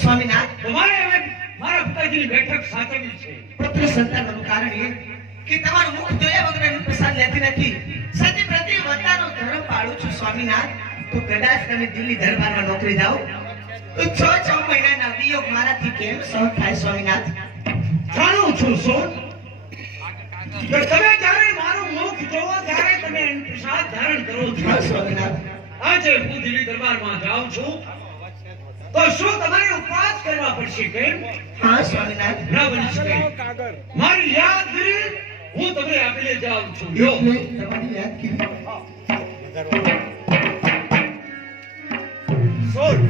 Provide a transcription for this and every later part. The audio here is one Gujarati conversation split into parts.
સ્વામીનાથ તમારે મારા પિતાજીની બેઠક સાચવી છે. પુત્ર સંતાનનું કારણ એ કે તમારું મુખ જોયા વગર પ્રસાદ લેતી નથી. સત્ય પ્રત્યે વતાનો ધર્મ પાળું છું સ્વામીનાથ. તો કદાચ તમે દિલ્હી દરબારમાં નોકરી જાઓ તો 6 મહિનાના વિયોગ મારાથી કેમ સહન થાય સ્વામીનાથ? જાણું છું સોન. તમે જ્યારે મારું મુખ જોવો ત્યારે તમે પ્રસાદ ધારણ કરો છો સ્વામીનાથ. આજે હું દિલ્હી દરબારમાં જાઉં છું તો શું તમારે ઉપવાસ કરવા પડશે કેમ? હા સ્વામીનાથ. ના બની શકે. મારી યાદગીરી હું તમને આપીને જાઉં છું. યો તમારી યાદગીરી સોળ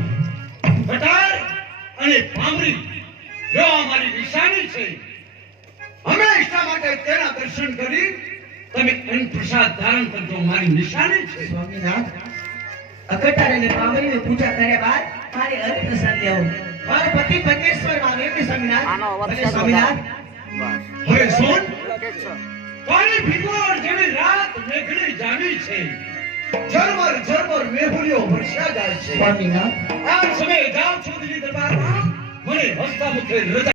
ભટાર અને પામરી જો અમારી નિશાની છે. હંમેશા માટે તેના દર્શન કરી તમે અન્ન પ્રસાદ ધારણ કરજો. મારી નિશાની છે સ્વામીનાથ. અકટાર અને પામરીની પૂજા કર્યા બાદ મારે અન્ન પ્રસાદ લેવો. મારો પતિ પદ્મેશ્વર માં વેપી સ્વામીનાથ. સ્વામીનાથ હવે સોન પાણી ભીગોળ જેવી રાત મેઘડી જામી છે. ઝરમર ઝરમર મેહુલીઓ વરસ્યા જાય છે સ્વામીનાથ. આ સમયે જાઉં છું દિલ્હી દરબારમાં. મને હસતા મુખે રજા